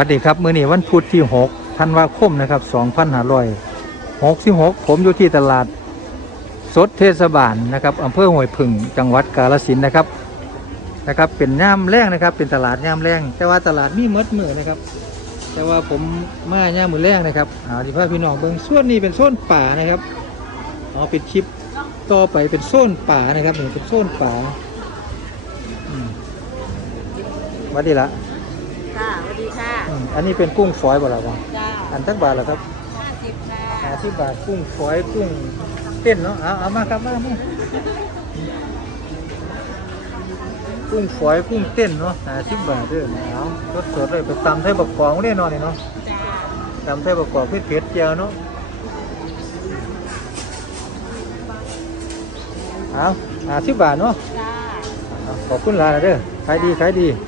วัสดีครับมื้อนี้วันพุธที่6ธันวาคมนะครับ2566ผมอยู่ที่ตลาดสดเทศบาลนะครับอำเภอห้วยผึ่งจังหวัดกาฬสินธุ์นะครับนะครับเป็นย่ามแรงนะครับ เป็นตลาดย่ามแรงแต่ว่าตลาดมีมดมือนะครับ แต่ว่าผมมาย่ามมือแรงนะครับเอาดีพ่อพี่น้องเบิ่งส่วนนี้เป็นโซนป่านะครับเอาปิดคลิปต่อไปเป็นโซนป่านะครับนี่เป็นโซนป่าวัดดีละค่ะสวัสดีค่ะ อืมอันนี้เป็นกุ้งฝอยบ่ล่ะวะจ้าอันตั้งบาทเหรอครับห้าสิบค่ะหาที่บาทกุ้งฝอยกุ้งเต้นเนาะเอาเอามาครับมามากุ้งฝอยกุ้งเต้นเนาะหาที่บาทเด้อเอาสดสดๆเลยไปตำไทยบักกวางได้นอนนี่เนาะจ้าตำไทยบักกวางเผ็ดเผ็ดๆเจียวเนาะเอาหาที่บาทเนาะจ้าเอาขอบคุณหลายนะเด้อขายดีขายดีจ้าอั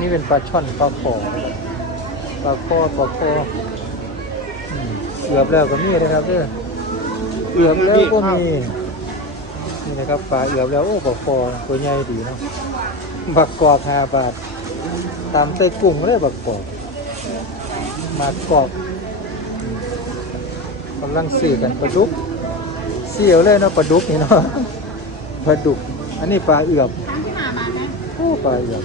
นี้เป็นปลาช่อนปลาขอปลาคอปลาคอเกือบแล้วก็มีนะครับเด้อเกือบแล้วก็มีนี่นะครับปลาเกือบแล้วโอ้ปลาคอตัวใหญ่ดีเนาะบักกอกห้าบาท ตามใส่กุ้งเลยบักกอกมากกอกอืมกำลังซื้อกันปลาดุกเสี่ยวเลยเนาะปลาดุกนี่เนาะปลาดุก อันนี้ปลาเอือบโอ้ปลาเอือบ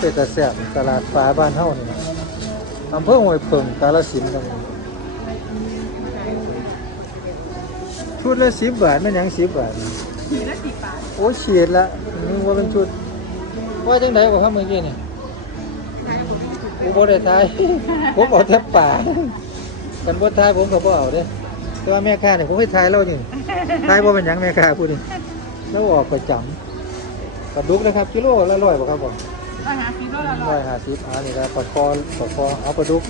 เป็นตะแซ่บตลาดฟ้าบ้านเฮานี่นะอำเภอห้วยเพิงกาฬสินธุ์ครับชุดละสิบบาทแม่นหยังสิบบาทมีละสิบบาทโอ้เฉียดละนึกว่าเป็นชุดว่าจังไดบ่ครับเมื่อกี้นี่ขายผมโอ้บ่ได้ทายผมเอาแต่ป่ากันบ่ทายผมก็บ่เอาเด้แต่ว่าแม่ค้านี่ผมให้ทายเรานี่ทายบ่เป็นหยังแม่ค้าพูดนี่แล้วออกประจำปลาดุกนะครับกิโลละร้อยบ่ครับผม อาหารซีโร่ละร้ร้ออยยห้าสิบอันนี้ละปลาคอปลาคอเอาปลาดุก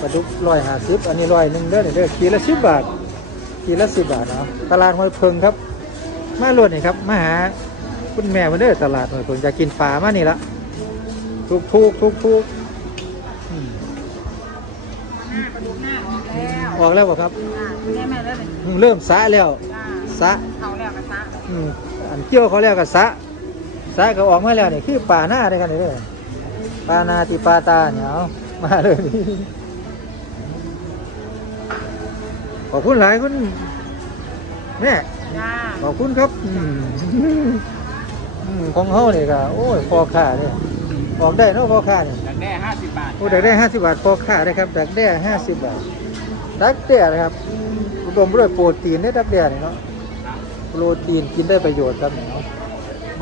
ปลาดุกร้อยห้าสิบอันนี้ร้อยหนึ่งเด้อนี่เด้อขีดละสิบบาทขีดละสิบบาทเนาะตลาดห้วยเพิงครับมาลวดนี่ครับมาหาคุณแม่มาเด้อตลาดห้วยเพิงอยากกินปลามานี่ละทุกทุกทุกทุกอืมหน้าประดูกหน้าออกแล้วออกแล้วบ่ครับอ่าไม่ได้แม่แล้วเลยอืมเริ่มสะแล้วจ้าสะเขาแล้วกระซะอืมอันเกี่ยวเขาแล้วก็สะ สะก็ออกมาแล้วนี่คือปลาหน้าได้กันนี่เด้อปลานาติปลาตาเนี่ยเอามาเลยขอบคุณหลายคุณแม่จ้าขอบคุณครับอืมอืมของเฮานี่ก็โอ้ยพอค่าเนี่ยออกได้เนาะพอค่าเนี่ยดักแด้ห้าสิบบาทโอ้ดักได้ห้าสิบบาทพอค่าได้ครับดักแด้ห้าสิบบาทดักแด้นะครับอุดมไปด้วยโปรตีนได้ดักแด้เนี่ยเนาะโปรตีนกินได้ประโยชน์ครับเนี่ยเนาะ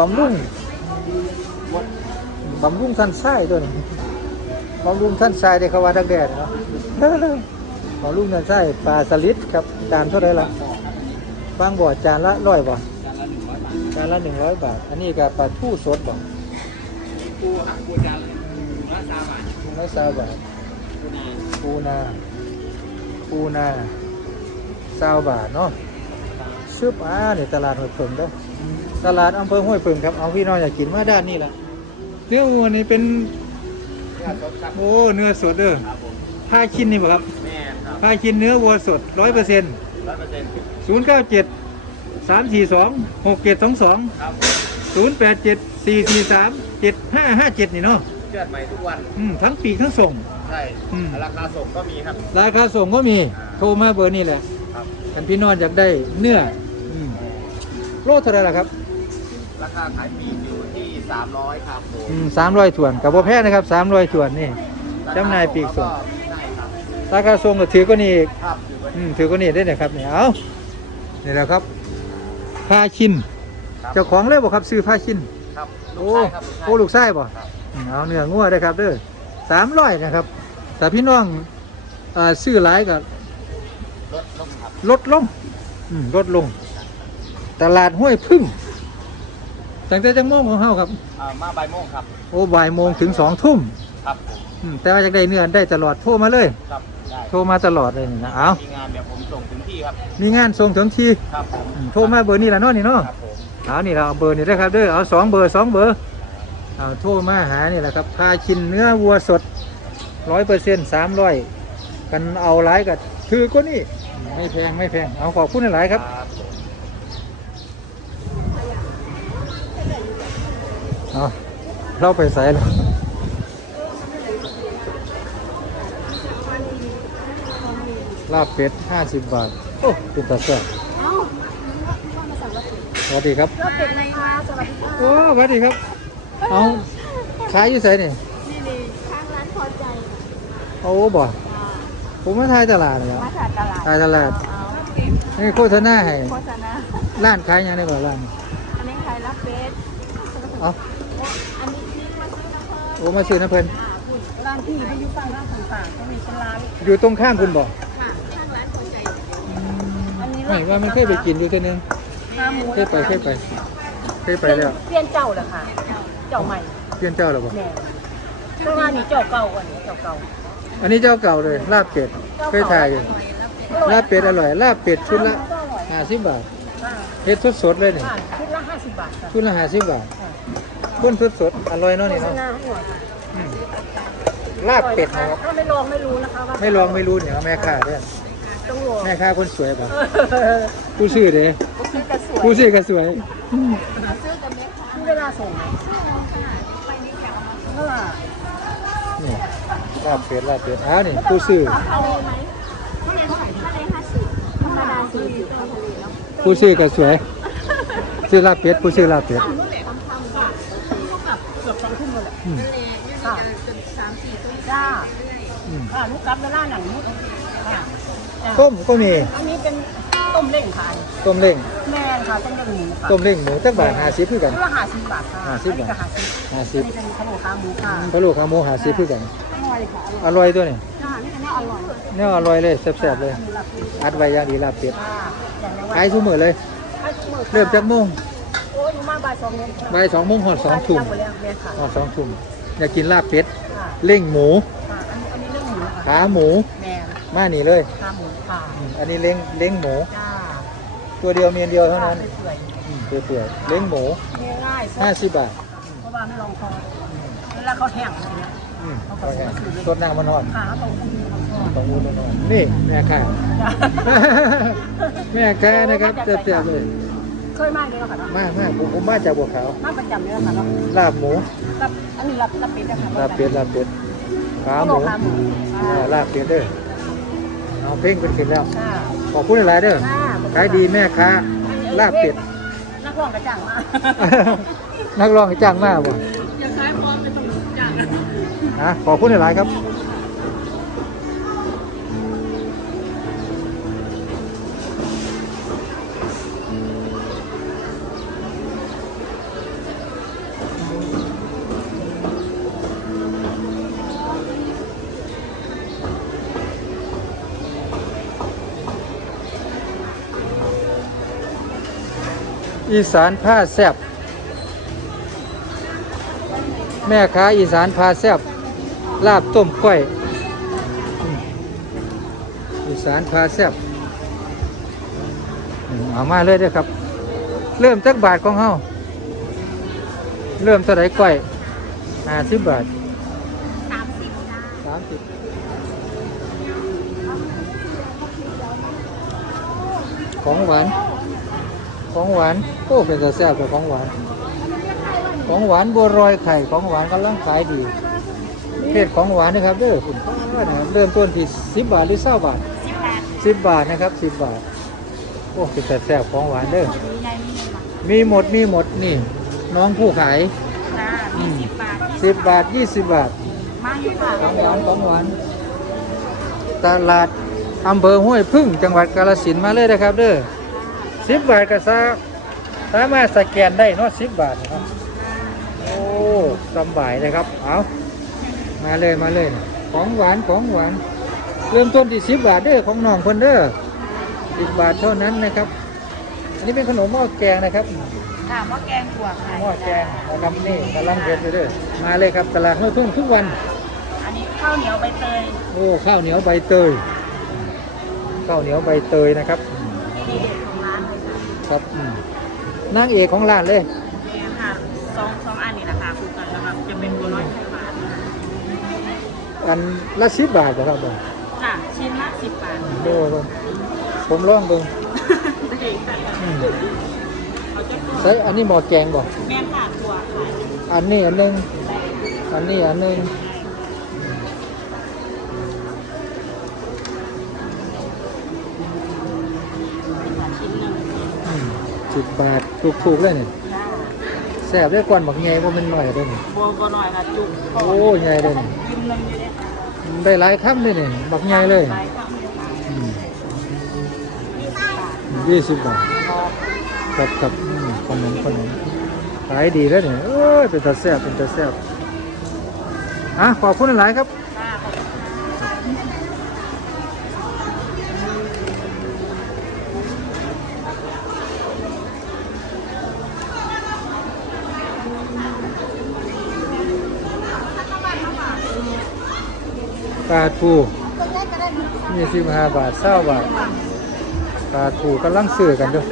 บำรุงบำรุงท่านไส้ตัวนี้บำรุงท่านไส้ได้เขาว่าดักแด้เนี่ยเนาะบำรุงท่านไส้ปลาสลิดครับจานเท่าไหรล่ะบางบ่อจานละร้อยบ่จานละหนึ่งร้อยบาท อันนี้ก็ปลาทูสดบ่กูหักกูจานละสามบาทถุงละสามบาทปูนาปูนาสาวบาทเนาะซึบอ่านี่ตลาดห้วยเพิงเด้อ ตลาดอำเภอห้วยเพิงครับ เอาพี่น้องอยากกินมาด้านนี้ล่ะเนื้อวัวนี่เป็นโอ้เนื้อสดเด้อผ้าชิ้นนี่บ่ครับแม่ครับผ้าชิ้นเนื้อวัวสดร้อยเปอร์เซ็นต์ร้อยเปอร์เซ็นต์ศูนย์เก้าเจ็ดสามสี่สองหกเจ็ดสองสองครับศูนย์แปดเจ็ดสี่สี่สามเจ็ดห้าห้าเจ็ดนี่เนาะเชื่อดใหม่ทุกวันอืมทั้งปีกทั้งส่งใช่อืมราคาส่งก็มีครับ ราคาส่งก็มีโทรมาเบอร์นี่แหละครับกันพี่นอนอยากได้เนื้ออืม โลเท่าไหรล่ะครับราคาขายปลีกอยู่ที่ 300 ครับผมสามร้อยถ้วนกับพ่แพ้นะครับสามร้อยถ้วนนี่จำหน่ายปลีกส่งใช่ครับราคาส่งก็ถือก็นี่อีกครับอยู่ไว้อืมถือก็นี่ได้เนี่ยครับนี่เอานี่แหละครับผ้าชินครับเจ้าของเลยบอกครับซื้อผ้าชินครับลูโอ้กชายครับโอ้ลูกไส้บ่ครับ อืมเอาเนื้องัวได้ครับเด้อสามร้อยนะครับแต่พี่น้องเอ่อซื้อหลายกับรถลงครับลดลงอืมลดลง ตลาดห้วยพึ่งตั้งแต่จังโมงของเฮาครับ อ่ามาบ่ายโมงครับ โอ้บ่ายโมงถึงสองทุ่มครับผมอืมแต่ว่าอยากได้เนื้อได้ตลอดโทรมาเลย ครับได้โทรมาตลอดเลยนะเอามีงานเดี๋ยวผมส่งถึงที่ครับ มีงานส่งถึงทีครับผมอืมโทรมาเบอร์นี้ละเนาะนี่เนาะ ครับผมเอานี่เราเอาเบอร์นี่นะครับเด้อเอาสองเบอร์สองเบอร์เอาโทรมาหานี่แหละครับพาชินเนื้อวัวสดร้อยเปอร์เซ็นต์สามร้อยกันเอาหลายกับถือก็นี่ไม่แพงไม่แพงเอาขอบคุณหลายๆครับผ เราไปใส่ลาบเป็ดห้าสิบบาท โอ้เป็นตาเสืบสวัสดีครับลาบเป็ดในมาสวัสดีค่ะโอ้สวัสดีครับ เอาขายอยู่ไสนี่นี่นี่ข้างร้านพอใจโอ้บ่ผมมาถ่ายตลาดเลยมาถ่ายตลาดถ่ายตลาดนี่โฆษณาให้โฆษณาร้านขายยังได้บ่ร้านอันนี้ขายลาบเป็ดเอา อันนี้นี่มาซื้อน้ำเพลินโอ้มาซื้อน้ำเพิ่นอ่าคุณร้านที่ที่อยู่ฝั่งร้านต่างๆก็มีเป็นร้านอยู่ตรงข้ามคุณบ่ค่ะข้างร้านพอใจอันนี้ไม่ว่ามันเคยไปกินอยู่เทื่อนึงขาหมูเคยไปเคยไปเคยไปแล้วเปลี่ยนเจ้าเหรอคะเจ้าใหม่เพื่อนเจ้าหรอบ่แน่เพราะว่านี่เจ้าเก่ากว่านี้เจ้าเก่าอันนี้เจ้าเก่าเลยลาบเป็ดเคยทายอยู่ลาบเป็ดอร่อยลาบเป็ดชุดละก็อร่อยห้าสิบบาทค่ะเฮ็ดสดๆเลยนี่ค่ะชุดละห้าสิบบาทค่ะชุดละห้าสิบบาทค่ะ ข้นสดๆอร่อยเนาะนี่โฆษเนาะณาให้หน่อยค่ะอืมลาบเป็ดนะครับถ้าไม่ลองไม่รู้นะคะว่าไม่ลองไม่รู้เนี่ยแม่ค้าเด้อต้องลองแม่ค้าคนสวยป่ะเออผู้ชื่อเด้ซื้อกระสวยผู้ชื่อก็สวยซื้อกับเม็ดที่เวลาส่งไหมเมื่อนี่ลาบเป็ดลาบเป็ดอ้าวนี่ผู้ชื่อเอาไหมทะเลเท่าไหร่ทะเลห้าสิบธรรมดาสี่สิบทะเลแล้วผู้ชื่อก็สวยชื่อลาบเป็ดผู้ชื่อลาบเป็ด ทำทำค่ะเกือบสองทุ่มเลยแหละ อืม ค่ะสามสี่ทุ่มจ้า อืม ค่ะลู กกลับเวลาหนังนุดค่ะจ้ะต้มก็มีอันนี้เป็นต้มเล้งค่ะต้มเล้งแม่นค่ะต้มเล้งหมูค่ะต้มเล้งหมูจักบาทห้าสิบคือกันชุดละห้าสิบบาทค่ะห้าสิบบาทอันนี้ก็ห้าสิบห้าสิบ อันนี้เป็นขนมขาหมูค่ะพะโล้ขาหมูห้าสิบคือกัน อร่อยค่ะอร่อยอร่อยตัวนี้จ้านี่อันนี้อร่อยเนี่ยอร่อยเลยแซ่บๆเลยอันนี้ราคาอัดไว้อย่างดีลาบเป็ดค่ะอย่างในวันขายทุกมื้อเลยขายทุกมื้อค่ะเริ่มจากโมงโอ้ยหนูมาบ่ายสองโมงบ่ายสองโมงหอดสองทุ่มหมดแล้วแม่ค่ะหอดสองทุ่มอยากกินลาบเป็ด ค่ะเล้งหมู ขาหมูแม่มานี่เลยขาหมูค่ะอืมอันนี้เล้งเล้งหมู จ้าตัวเดียวเมียนเดียวเท่านั้นเปื่อยอืมเปื่อยๆเล้งหมูๆง่ายๆห้าสิบบาทเพราะว่าไม่ลองคอเวลาเขาแห้งอะไรเงี้ยอืมโอเคสดน้ำมันหอมขาเขาอุ่นเขาทอดต้องอุ่นนอนนี่แม่ค้า จ้า แม่ค้านะครับเต็มๆเลยเคยมากเลยค่ะเนาะมากมากผมผมมาจากบัวขาว มาประจำเลยค่ะเนาะลาบหมู รับอันนี้รับรับเป็ดนะคะลาบเป็ดลาบเป็ด ขาหโลมูขาหมูอ่าลาบเป็ดเด้อเอาเพ่งเป็นขึ้นแล้วค่ะขอบคุณหลายๆเด้อขายดีแม่ค้าลาบเป็ดนักร้องกระจ่างมากนักร้องให้จ้างมากบ่อย่าขายพร้อมเป็นต้องจ่างฮะขอบคุณหลายๆครับ อีสานผ้าแซบแม่ค้าอีสานผ้าแซบลาบต้มก้อยอีสานผ้าแซบเอามาเลยด้อครับ เริ่มจักบาทของเฮาเริ่มเท่าไหร่ก้อยห้าสิบบาทสามสิบจ้าสามสิบของหวาน ของหวานโอ้เป็นตาแซ่บแต่ของหวาน ของหวานบัวรอยไข่ของหวานกำลังขายดีเพศของหวานนะครับเด้อคุณนะครับเริ่มต้นที่สิบบาทหรือเศร้าบาทสิบบาทสิบบาทนะครับสิบบาทโอ้เป็นตาแซ่บของหวานเด้อมีไงมีไงมามีหมดมีหมดนี่ น้องผู้ขายจ้ามีสิบบาทสิบบาทยี่สิบบาทมาอยู่ค่ะของหวานของหวานตลาดอำเภอห้วยพึ่งจังหวัดกาฬสินธุ์มาเลยนะครับเด้อ สิบบาทก็ซาสามารถสแกนได้เนาะสิบบาทเนาะโอ้สำบายนะครับเอามาเลยมาเลย ของหวานของหวานเริ่มต้นที่สิบบาทเด้อของน้องคนเด้อสิบบาทเท่านั้นนะครับ อันนี้เป็นขนมหม้อแกงนะครับค่ะหม้อแกงถั่วค่ะหม้อแกงนะครับนี่กำลังเด็ดเลยเด้อมาเลยครับตลาดห้วยพึ่งทุกวัน อันนี้ข้าวเหนียวใบเตยโอ้ข้าวเหนียวใบเตยข้าวเหนียวใบเตยนะครับ ทีเด็ดของร้านเลย ค่ะครับอืมนางเอกของร้านเลย เนี่ยค่ะสองสองอันนี้นะคะคือกันนะครับจะเป็นบัวร้อยไข่หวานนะคะอันละสิบบาทนะครับผมค่ะชิ้นละสิบบาทดูเบิ่งผมลองเบิ่งได้ค่ะอืมเขาจะใส่อันนี้หม้อแกงบ่แม่นค่ะถั่วค่ะอันนี้อันหนึงอันนี้อันหนึง สิบบาทถูกๆเลยนี่แซ่บได้กวนบักใหญ่บ่แมันน้อยเด้อนี่บัวก็หน่อยค่ะจุกโอ้ใหญ่เลยนี่กินนึงอยู่เนี่ยได้หลายคำเลยนี่บักใหญ่เลยหลายครั้งเลยค่ะอืมยี่สิบบาทพอครับครับอืมขนมขนมขายดีแล้วนี่เอ้ยเป็นตาแซ่บเป็นตาแซ่บอะขอบคุณหลายๆครับ หน้าเขา ปลาทูยี่สิบห้าบาทเศร้าบาทปลาทูกำลังซื้อกันด้วย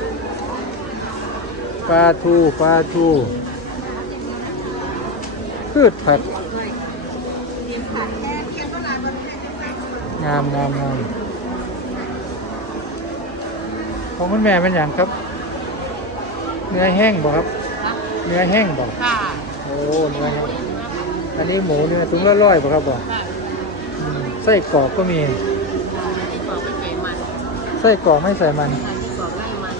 ปลาทูปลาทูพืชผักงามงามงามของคุณแม่เป็นอย่างครับ เนื้อแห้งบ่ครับ เนื้อแห้งบ่ค่ะโอ้เนื้อแห้งอันนี้หมูเนื้อถุงละร้อยบ่ครับบ่ค่ะอืมไส้กรอกก็มีที่บอกเป็นไขมันไส้กรอกไม่ใส่มันค่ะที่บอกไล่มัน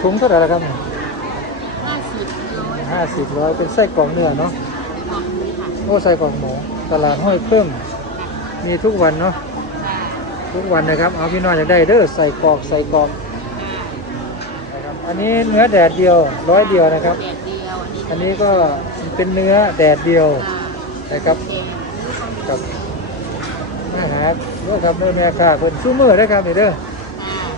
ถุงเท่าไหร่ละครับห้าสิบร้อยห้าสิบร้อยเป็นไส้กรอกเนื้อเนาะบอกนี้ค่ะโอ้ไส้กรอกหมูตลาดห้วยเพิ่มมีทุกวันเนาะค่ะทุกวันนะครับเอาพี่น้อยอยากได้เด้อใส่กรอกใส่กรอกค่ะนะครับอันนี้เนื้อแดดเดียวร้อยเดียวนะครับ แดดเดียวอันนี้ก็เป็นเนื้อแดดเดียวค่ะนะครับเค็มกับอาหาร ด้วยครับเนื้อแม่ค้าเพิ่นซูมือได้อครับนี่เด้อค่ะ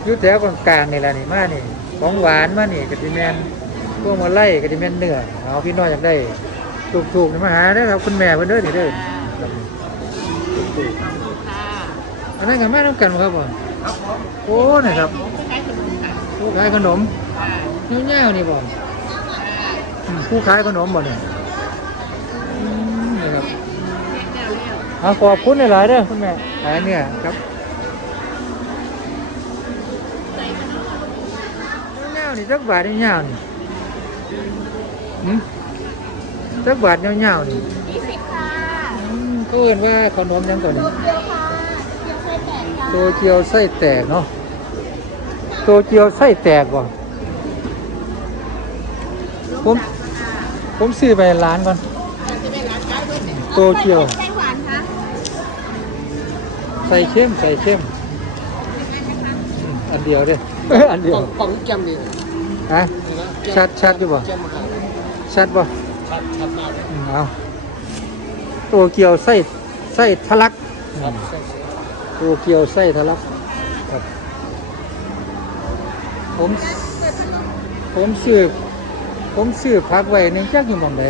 อยู่แถวกลางๆนี่แหละนี่มานี่ ของหวานมานี่กะทิแมนพวกมาไล่กะทิแมนเนื้อเอาพี่น้อยอยากได้ถูกๆนี่มาหาเด้อครับคุณแม่เพิ่นเด้อนี่เด้อครับถูกขอบคุณค่ะๆอันนั้นก็มาต้องกันบ่ครับบ่ครับผมโอ้นี่ครับผมคล้ายๆขนมค่ะผู้ขายขนมค่ะเงี้ยวๆนี่บ่อืมผู้ขายขนมบ่เนี่ยอืมนี่ครับ แก้วเลี้ยว เอาขอบคุณหลายๆเด้อคุณแม่ขายเนี่ยครับใส่ขนมเงี้ยวๆนี่จักบาทนี่เงี้ยวนี่หืมจักบาทเงี้ยวๆนี่ยี่สิบค่ะอืมก็เห็นว่าขนมยังตัวนี้เดียวค่ะเดียวไส้แตกค่ะตัวเจียวไส้แตกเนาะตัวเจียวไส้แตกบ่ผมผมซื้อไปร้านก่อน ตัวเจียวไส้หวานคะ ใส่เข้มใส่เข้มอืมอันเดียวเด้ อันเดียวของแกมนี่ฮะชัดชัดอยู่บ่แกมมาชัดบ่ชัดชัดมากอืมเอาตัวเกียวไส้ไส้ทะลักครับตัวเกียวไส้ทะลักครับผมผมซื้อผมซื้อพักไว้หนึงจักอยู่หม่องใด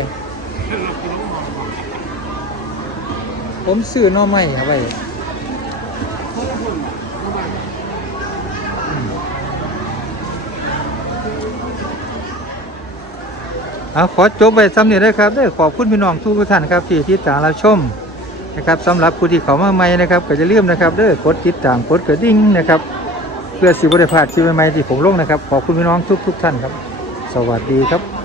ผมซื้อหน่อไม้เอาไว้อืม เอาขอจบไปซ้ำนี้เลยครับได้ขอบคุณพี่น้องทุกท่านครับที่ที่ตามรับชมนะครับสำหรับผู้ที่เขามาใหม่นะครับ ก็จะเลื่อมนะครับเด้อกดติดตามกดกระดิ่งนะครับ เพื่อสิบริพลาดชีวิตใหม่ที่ผมลงนะครับ ขอบคุณพี่น้องทุกทุกท่านครับ สวัสดีครับ